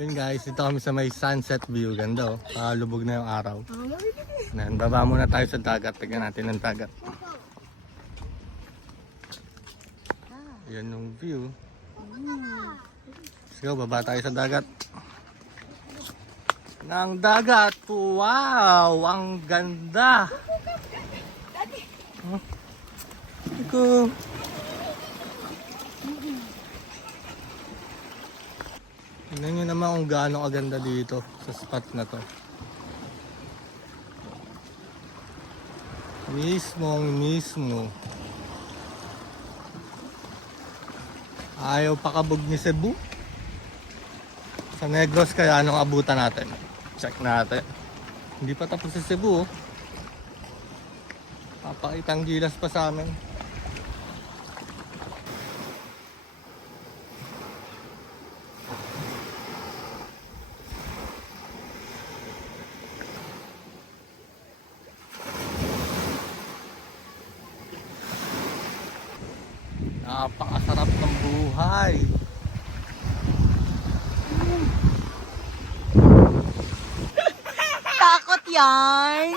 Ayun guys, dito kami sa may sunset view. Ganda oh. Lubog na yung araw. Ayan, baba muna tayo sa dagat. Tignan natin ang dagat. Ayan yung view. Let's go, baba tayo sa dagat. Ng dagat. Wow! Ang ganda! Iko. Tignan nyo naman kung gaano kaganda dito sa spot na to. Mismo. Ayaw pakabog ni Cebu. Sa Negros kaya anong abutan natin? Check natin. Hindi pa tapos sa Cebu. Papakitang gilas pa sa amin. Napakasarap ng buhay. Takot yan!